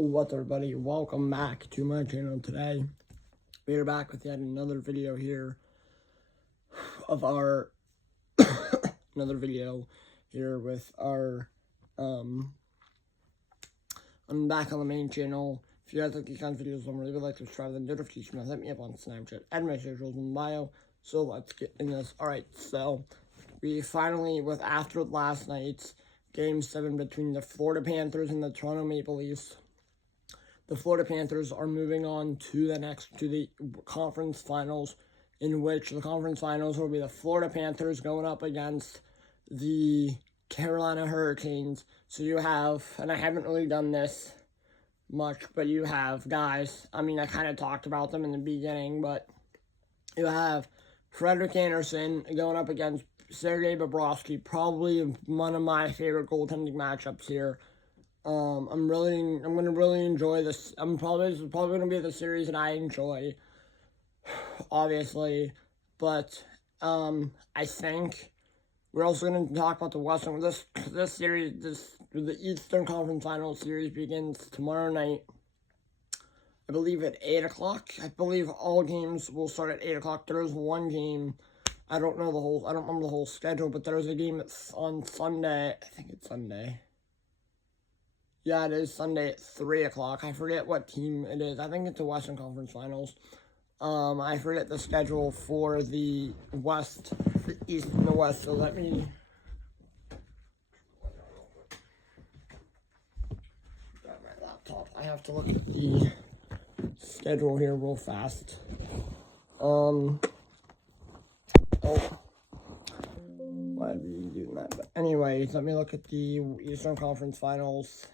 What's up, everybody? Welcome back to my channel today. We are back with yet another video here of our another video here with our I'm back on the main channel. If you guys like these kinds of videos, don't really like to subscribe, the notification bell, hit me up on Snapchat and my socials in the bio. So let's get in this. Alright, so we finally, after last night's Game 7 between the Florida Panthers and the Toronto Maple Leafs, the Florida Panthers are moving on to the conference finals, in which the conference finals will be the Florida Panthers going up against the Carolina Hurricanes. So you have, and I haven't really done this much, but you have guys, I mean, I kind of talked about them in the beginning, but you have Frederik Andersen going up against Sergei Bobrovsky, probably one of my favorite goaltending matchups here. I'm gonna really enjoy this. This is probably gonna be the series that I enjoy, obviously, but I think we're also gonna talk about the Western. This series, the Eastern Conference Finals series begins tomorrow night. I believe at 8 o'clock. I believe all games will start at 8 o'clock. There's one game. I don't remember the whole schedule, but there's a game that's on Sunday. I think it's Sunday. Yeah, it is Sunday at 3 o'clock. I forget what team it is. I think it's the Western Conference Finals. I forget the schedule for the West, the East and the West, so let me... grab my laptop. I have to look at the schedule here real fast. Oh. Why are you doing that? But anyways, let me look at the Eastern Conference Finals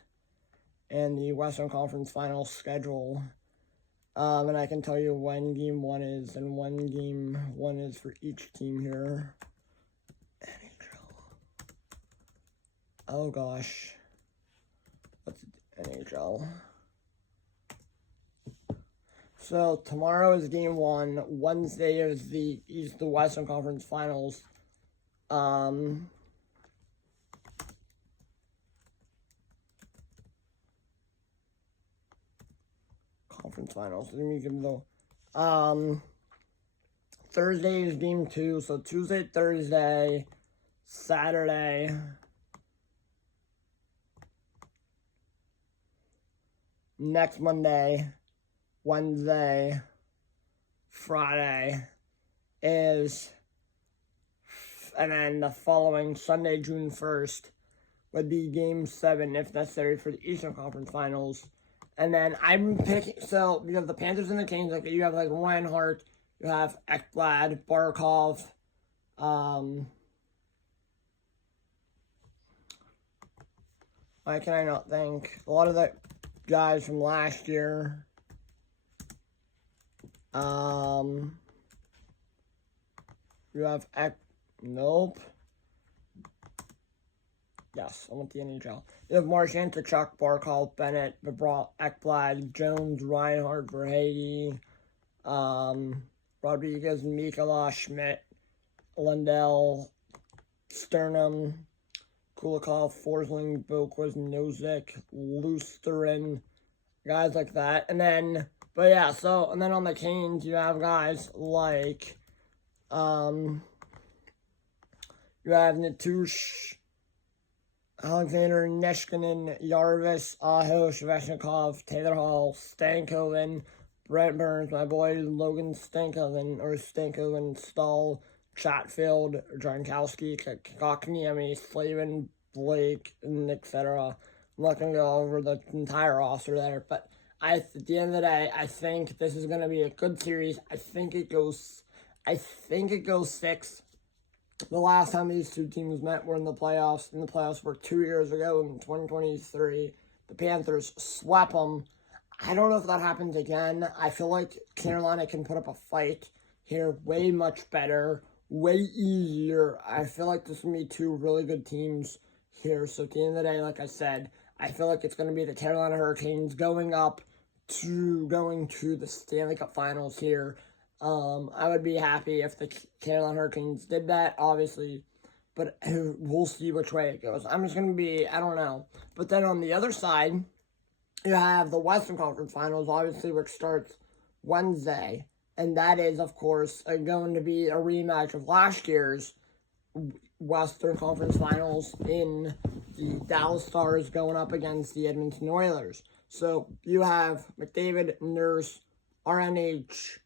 and the Western Conference Finals schedule. And I can tell you when Game 1 is and when Game 1 is for each team here. NHL. Oh gosh. What's NHL? So tomorrow is Game 1. Wednesday is the Western Conference Finals. Conference Finals. Let me give them the Thursday is Game 2. So Tuesday, Thursday, Saturday, next Monday, Wednesday, Friday is, and then the following Sunday, June 1st, would be Game 7, if necessary, for the Eastern Conference Finals. And then I'm picking, so you have the Panthers and the Canes, like you have like Reinhart, you have Ekblad, Barkov, why can I not think? A lot of the guys from last year. You have nope. Yes, I want the NHL. You have Marchand, Tkachuk, Barkov, Bennett, Ekblad, Jones, Reinhart, Verhaeghe, Rodriguez, Mikala, Schmidt, Lundell, Sternum, Kulikov, Forsling, Boquist, Nozick, Lusterin, guys like that. And then, but yeah, so, and then on the Canes, you have guys like, you have Natush, Alexander, Neshkinen, Yarvis, Aho, Sveshnikov, Taylor Hall, Stankoven, Brent Burns, my boy Logan Stankoven, Stahl, Chatfield, Jankowski, Kotkaniemi, Slavin, Blake, and etc. I'm not going to go over the entire roster there, but at the end of the day, I think this is going to be a good series. I think it goes 6. The last time these two teams met were in the playoffs, and the playoffs were 2 years ago in 2023. The Panthers swept them. I don't know if that happens again. I feel like Carolina can put up a fight here way much better, way easier. I feel like this is going to be two really good teams here. So at the end of the day, like I said, I feel like it's going to be the Carolina Hurricanes going to the Stanley Cup Finals here. I would be happy if the Carolina Hurricanes did that, obviously, but we'll see which way it goes. I'm just going to be, I don't know. But then on the other side, you have the Western Conference Finals, obviously, which starts Wednesday. And that is, of course, going to be a rematch of last year's Western Conference Finals in the Dallas Stars going up against the Edmonton Oilers. So you have McDavid, Nurse, RNH,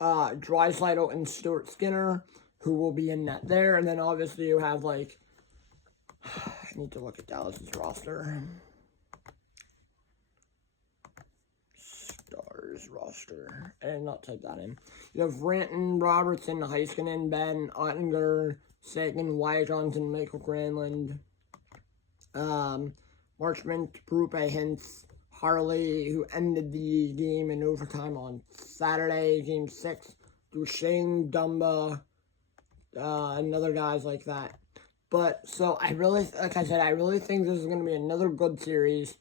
Draisaitl, and Stuart Skinner, who will be in net there. And then obviously you have, like, I need to look at Dallas's roster. Stars roster. I did not type that in. You have Ranton, Robertson, Heiskanen, Ben, Ottinger, Sagan, Wyatt Johnson, Michael Granlund, Marchment, Rupe Hintz, Harley, who ended the game in overtime on Saturday, Game 6, Duchesne, Dumba, and other guys like that. But, so, like I said, I really think this is going to be another good series.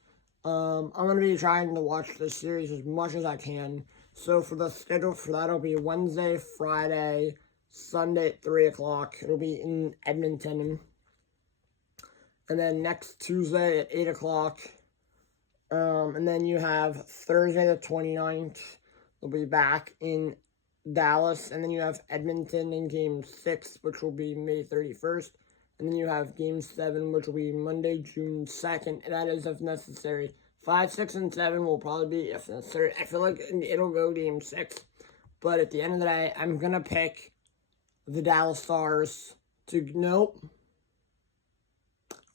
I'm going to be trying to watch this series as much as I can. So, for the schedule for that, it'll be Wednesday, Friday, Sunday at 3 o'clock. It'll be in Edmonton. And then next Tuesday at 8 o'clock. And then you have Thursday the 29th. They'll be back in Dallas. And then you have Edmonton in Game 6, which will be May 31st. And then you have Game 7, which will be Monday, June 2nd. That is if necessary. 5, 6, and 7 will probably be if necessary. I feel like it'll go Game 6. But at the end of the day, I'm going to pick the Dallas Stars to... Nope.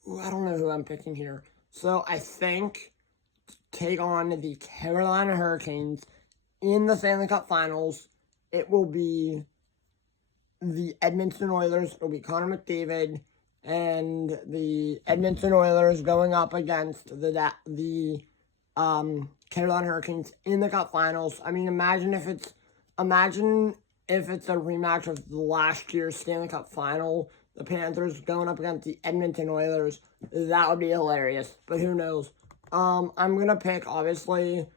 Ooh, I don't know who I'm picking here. So I think take on the Carolina Hurricanes in the Stanley Cup Finals. It will be the Edmonton Oilers. It'll be Connor McDavid and the Edmonton Oilers going up against the Carolina Hurricanes in the Cup Finals. I mean, imagine if it's a rematch of the last year's Stanley Cup Final. The Panthers going up against the Edmonton Oilers. That would be hilarious, but who knows? I'm going to pick, obviously,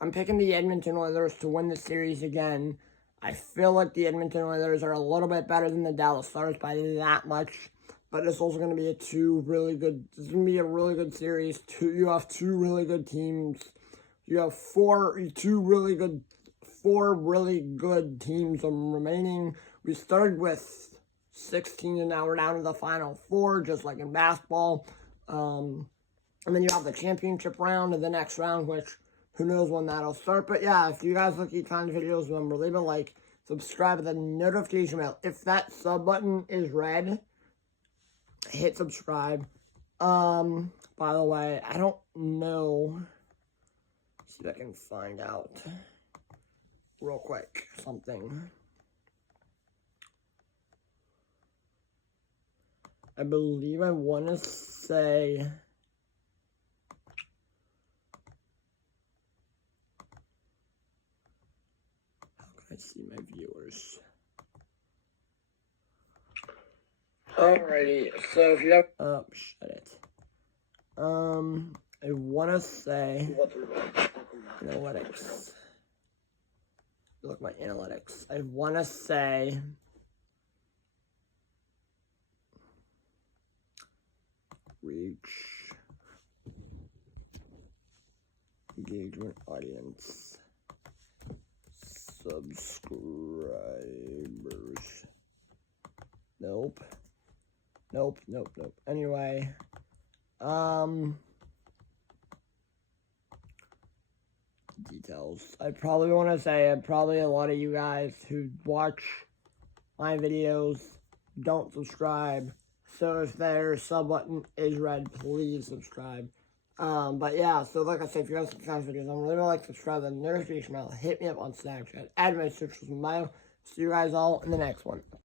I'm picking the Edmonton Oilers to win the series again. I feel like the Edmonton Oilers are a little bit better than the Dallas Stars by that much, but it's also going to be this is going to be a really good series. You have two really good teams. You have four really good teams remaining. We started with 16, and now we're down to the final 4, just like in basketball. And then you have the championship round and the next round, which who knows when that'll start. But yeah, if you guys like these kind of videos, remember, leave a like, subscribe with the notification bell. If that sub button is red, hit subscribe. By the way, I don't know. Let's see if I can find out real quick something. I believe I want to say... How can I see my viewers? Alrighty, so if you have... Oh, shut it. I want to say... Analytics. Look at my analytics. I want to say... Reach, engagement, audience, subscribers. Nope. Anyway, details. I probably want to say, probably a lot of you guys who watch my videos don't subscribe. So if their sub button is red, please subscribe. But yeah, so like I said, if you guys like these kinds of videos, I'm really like subscribe, the notification bell, hit me up on Snapchat, add my socials in bio. See you guys all in the next one.